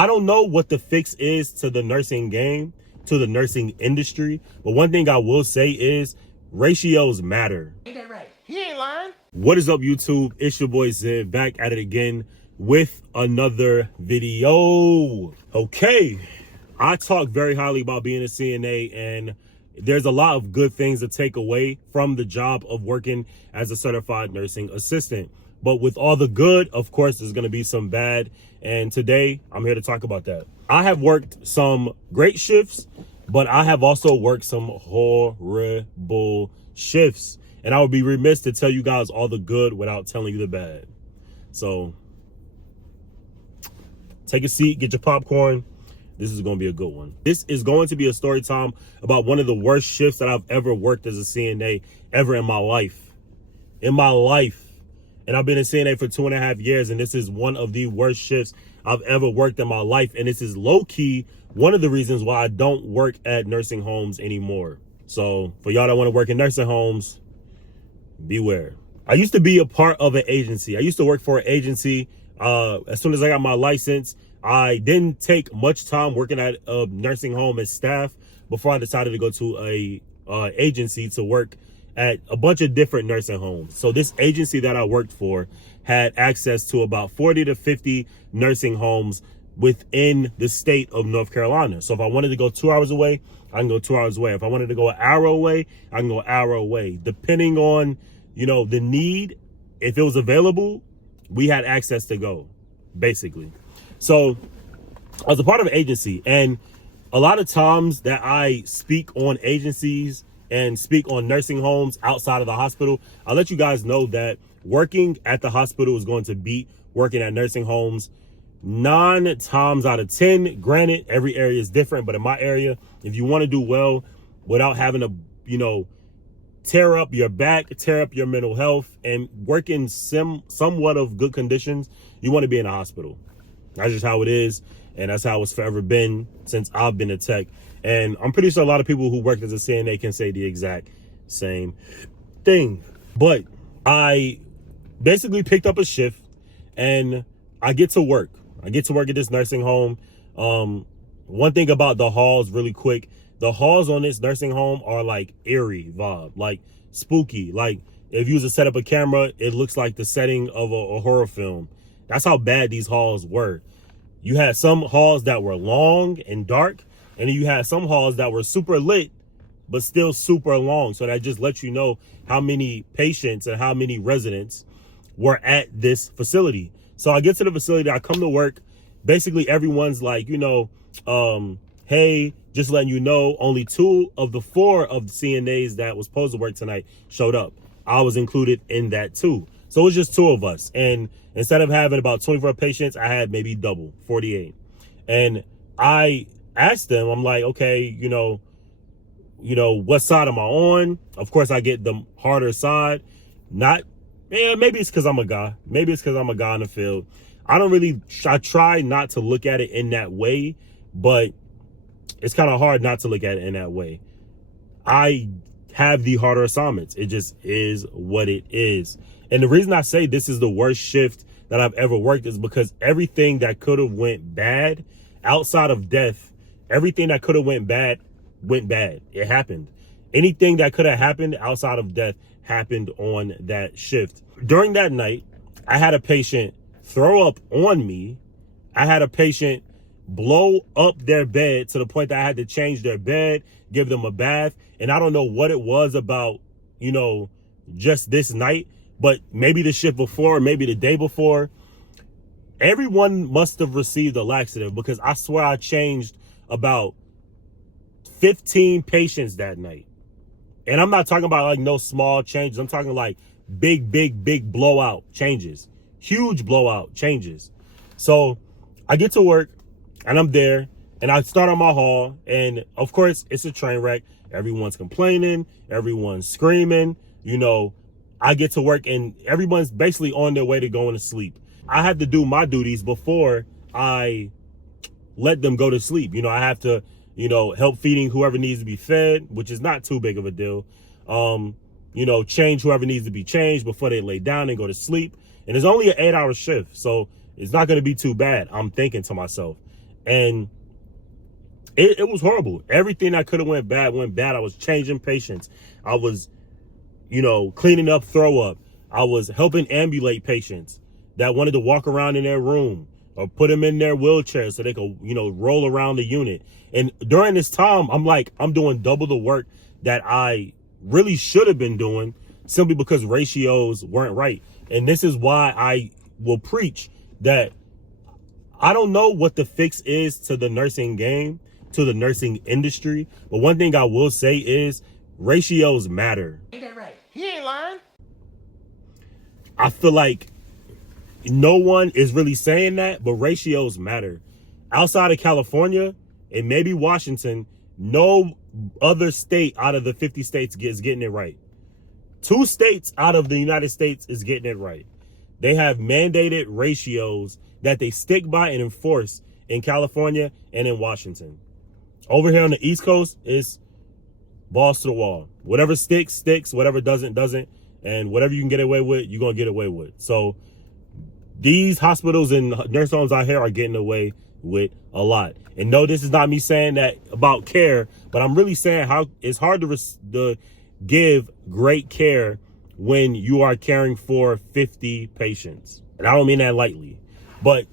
I don't know what the fix is to the nursing game, to the nursing industry, but one thing I will say is ratios matter. Ain't that right? He ain't lying. What is up, YouTube? It's your boy Zed, back at it again with another video. Okay, I talk very highly about being a CNA, and there's a lot of good things to take away from the job of working as a certified nursing assistant. But with all the good, of course, there's going to be some bad. And today I'm here to talk about that. I have worked some great shifts, but I have also worked some horrible shifts. And I would be remiss to tell you guys all the good without telling you the bad. So take a seat, get your popcorn. This is going to be a good one. This is going to be a story time about one of the worst shifts that I've ever worked as a CNA ever in my life. And I've been a CNA for 2.5 years, and this is one of the worst shifts I've ever worked in my life. And this is low-key one of the reasons why I don't work at nursing homes anymore. So for y'all that want to work in nursing homes, beware. I used to be a part of an agency. I used to work for an agency. As soon as I got my license, I didn't take much time working at a nursing home as staff before I decided to go to a agency to work at a bunch of different nursing homes. So this agency that I worked for had access to about 40 to 50 nursing homes within the state of North Carolina. So if I wanted to go 2 hours away, I can go 2 hours away. If I wanted to go an hour away, I can go an hour away. Depending on, the need, if it was available, we had access to go, basically. So I was a part of an agency, and a lot of times that I speak on agencies and speak on nursing homes outside of the hospital, I'll let you guys know that working at the hospital is going to beat working at nursing homes 9 times out of 10. Granted, every area is different, but in my area, if you want to do well without having to, tear up your back, tear up your mental health, and work in somewhat of good conditions, you want to be in a hospital. That's just how it is, and that's how it's forever been since I've been a tech. And I'm pretty sure a lot of people who worked as a CNA can say the exact same thing. But I basically picked up a shift, and I get to work. I get to work at this nursing home. One thing about the halls, really quick, the halls on this nursing home are like eerie vibe, like spooky. Like if you was to set up a camera, it looks like the setting of a horror film. That's how bad these halls were. You had some halls that were long and dark, and then you had some halls that were super lit, but still super long. So that just lets you know how many patients and how many residents were at this facility. So I get to the facility, I come to work. Basically, everyone's like, hey, just letting you know, only 2 of the 4 of the CNAs that was supposed to work tonight showed up. I was included in that too. So it was just 2 of us. And instead of having about 24 patients, I had maybe double, 48. And I asked them, I'm like, okay, what side am I on? Of course, I get the harder side. Maybe it's because I'm a guy. Maybe it's because I'm a guy in the field. I try not to look at it in that way, but it's kind of hard not to look at it in that way. I have the harder assignments. It just is what it is. And the reason I say this is the worst shift that I've ever worked is because everything that could have went bad outside of death, everything that could have went bad. It happened. Anything that could have happened outside of death happened on that shift. During that night, I had a patient throw up on me. I had a patient blow up their bed to the point that I had to change their bed, give them a bath. And I don't know what it was about, just this night, but maybe the shift before, maybe the day before. Everyone must have received a laxative, because I swear I changed about 15 patients that night. And I'm not talking about like no small changes. I'm talking like big blowout changes, huge blowout changes. So I get to work and I'm there and I start on my hall, and of course it's a train wreck. Everyone's complaining, everyone's screaming, I get to work and everyone's basically on their way to going to sleep. I have to do my duties before I let them go to sleep. I have to, help feeding whoever needs to be fed, which is not too big of a deal. Change whoever needs to be changed before they lay down and go to sleep. And it's only an 8-hour shift, so it's not going to be too bad, I'm thinking to myself. And it was horrible. Everything that could have went bad went bad. I was changing patients. I was, cleaning up throw up. I was helping ambulate patients that wanted to walk around in their room or put them in their wheelchair so they could, roll around the unit. And during this time, I'm doing double the work that I really should have been doing simply because ratios weren't right. And this is why I will preach that I don't know what the fix is to the nursing game, to the nursing industry. But one thing I will say is ratios matter. Ain't that right? He ain't lying. I feel like no one is really saying that, but ratios matter. Outside of California and maybe Washington, no other state out of the 50 states is getting it right. 2 states out of the United States is getting it right. They have mandated ratios that they stick by and enforce in California and in Washington. Over here on the East Coast, it's balls to the wall. Whatever sticks, sticks. Whatever doesn't, doesn't. And whatever you can get away with, you're going to get away with. So these hospitals and nursing homes out here are getting away with a lot. And no, this is not me saying that about care, but I'm really saying how it's hard to give great care when you are caring for 50 patients. And I don't mean that lightly. But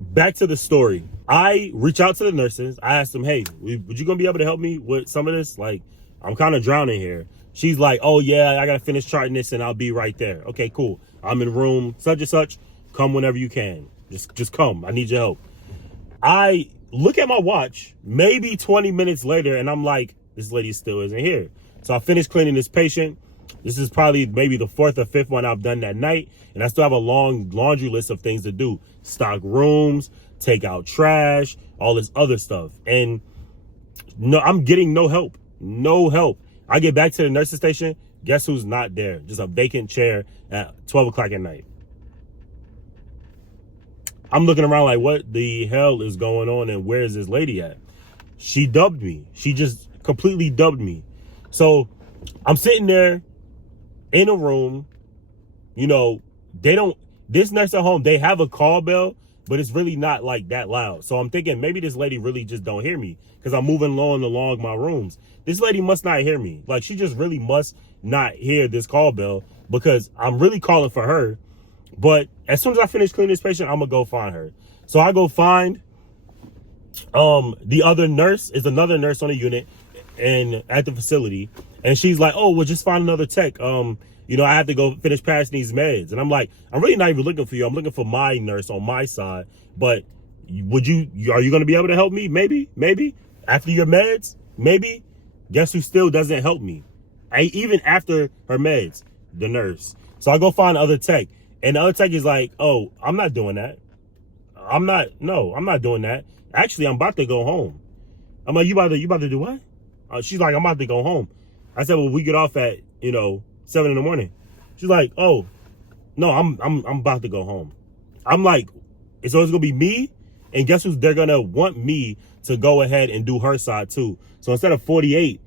back to the story. I reach out to the nurses. I asked them, hey, would you gonna be able to help me with some of this? Like, I'm kind of drowning here. She's like, oh yeah, I gotta finish charting this and I'll be right there. Okay, cool. I'm in room such and such. Come whenever you can. Just come. I need your help. I look at my watch, maybe 20 minutes later, and I'm like, this lady still isn't here. So I finished cleaning this patient. This is probably maybe the 4th or 5th one I've done that night. And I still have a long laundry list of things to do. Stock rooms, take out trash, all this other stuff. And no, I'm getting no help. No help. I get back to the nurse's station. Guess who's not there? Just a vacant chair at 12 o'clock at night. I'm looking around like, what the hell is going on and where is this lady at? She dubbed me. She just completely dubbed me. So I'm sitting there in a room, this nursing home, they have a call bell, but it's really not like that loud. So I'm thinking maybe this lady really just don't hear me because I'm moving along my rooms. This lady must not hear me. Like, she just really must not hear this call bell because I'm really calling for her. But as soon as I finish cleaning this patient, I'm gonna go find her. So I go find the other nurse is another nurse on the unit and at the facility, and she's like, oh, well, just find another tech. I have to go finish passing these meds. And I'm like, I'm really not even looking for you. I'm looking for my nurse on my side. But are you gonna be able to help me? Maybe after your meds, maybe. Guess who still doesn't help me? Even after her meds, the nurse. So I go find the other tech. And the other tech is like, oh, I'm not doing that. I'm not doing that. Actually, I'm about to go home. I'm like, you about to do what? She's like, I'm about to go home. I said, well, we get off at, 7 in the morning. She's like, oh, no, I'm about to go home. I'm like, so it's gonna be me, and guess who? They're gonna want me to go ahead and do her side too. So instead of 48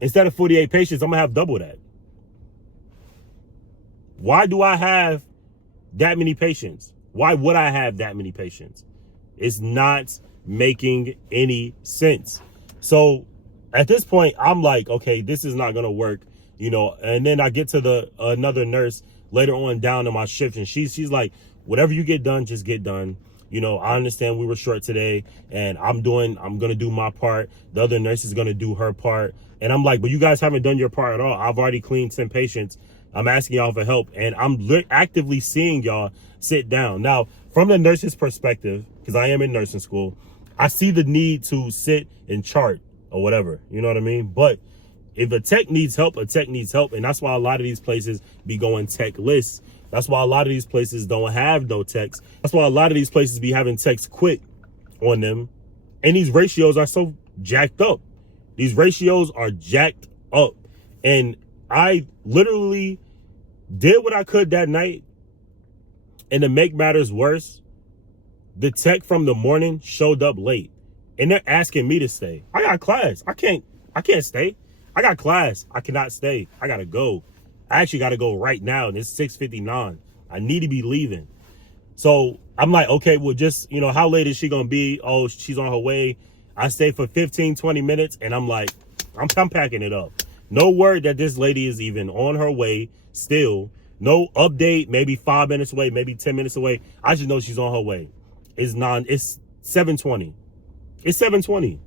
patients, I'm gonna have double that. Why do I have that many patients? Why would I have that many patients? It's not making any sense. So at this point, I'm like, okay, this is not going to work, and then I get to another nurse later on down in my shift, and she's like, whatever you get done, just get done. I understand we were short today, and I'm going to do my part. The other nurse is going to do her part. And I'm like, but you guys haven't done your part at all. I've already cleaned 10 patients. I'm asking y'all for help, and I'm actively seeing y'all sit down. Now, from the nurse's perspective, because I am in nursing school, I see the need to sit and chart or whatever, you know what I mean? But if a tech needs help, a tech needs help, and that's why a lot of these places be going tech lists. That's why a lot of these places don't have no techs. That's why a lot of these places be having techs quit on them, and these ratios are so jacked up. These ratios are jacked up, and I literally did what I could that night. And to make matters worse, the tech from the morning showed up late, and they're asking me to stay. I got class. I can't stay. I got class. I cannot stay. I gotta go. I actually gotta go right now, and it's 6:59. I need to be leaving. So I'm like, okay, well, just, you know, how late is she going to be? Oh, she's on her way. I stay for 15, 20 minutes, and I'm like, I'm packing it up. No word that this lady is even on her way still. No update, maybe 5 minutes away, maybe 10 minutes away. I just know she's on her way. It's 7:20. It's 7:20.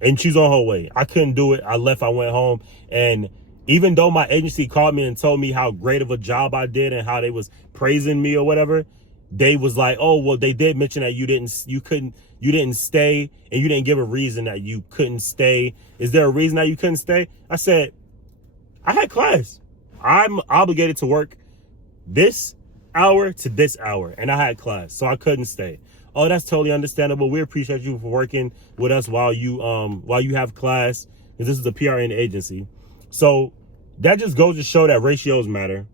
And she's on her way. I couldn't do it. I left, I went home. And even though my agency called me and told me how great of a job I did and how they was praising me or whatever, they was like, oh, well, they did mention that you didn't stay, and you didn't give a reason that you couldn't stay. Is there a reason that you couldn't stay? I said, I had class. I'm obligated to work this hour to this hour, and I had class, so I couldn't stay. Oh, that's totally understandable. We appreciate you for working with us while you have class, because this is a PRN agency. So that just goes to show that ratios matter.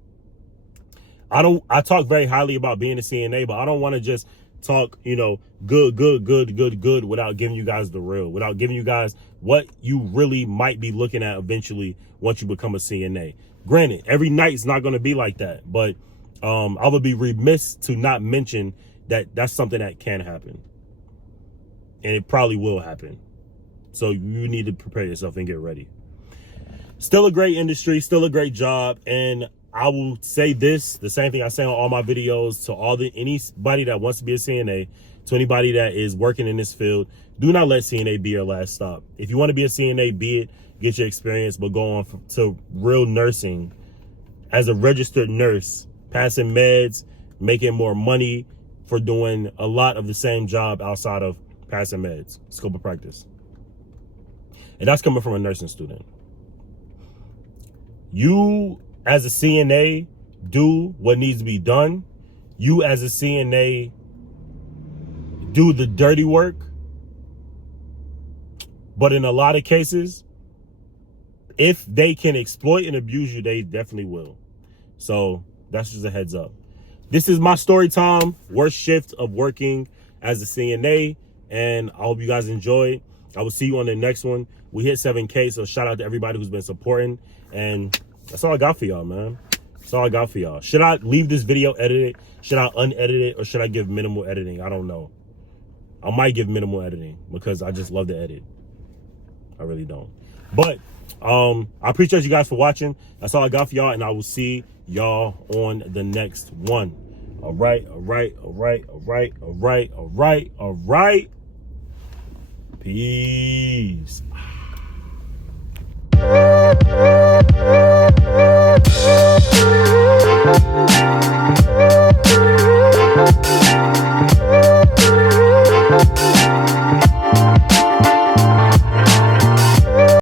I talk very highly about being a CNA, but I don't want to just talk, you know, good without giving you guys the real, without giving you guys what you really might be looking at eventually once you become a CNA. Granted, every night's not going to be like that, but I would be remiss to not mention that that's something that can happen, and it probably will happen. So you need to prepare yourself and get ready. Still a great industry, still a great job, and I will say this, the same thing I say on all my videos, to anybody that wants to be a CNA, to anybody that is working in this field, do not let CNA be your last stop. If you want to be a CNA, be it, get your experience, but go on to real nursing as a registered nurse, passing meds, making more money for doing a lot of the same job outside of passing meds, scope of practice. And that's coming from a nursing student. You, as a CNA, do what needs to be done. You, as a CNA, do the dirty work. But in a lot of cases, if they can exploit and abuse you, they definitely will. So that's just a heads up. This is my story time, worst shift of working as a CNA, and I hope you guys enjoyed. I will see you on the next one. We hit 7K, so shout out to everybody who's been supporting, and that's all I got for y'all, man. That's all I got for y'all. Should I leave this video edited? Should I unedit it, or should I give minimal editing? I don't know. I might give minimal editing because I just love to edit. I really don't. But I appreciate you guys for watching. That's all I got for y'all, and I will see y'all on the next one. All right. Peace.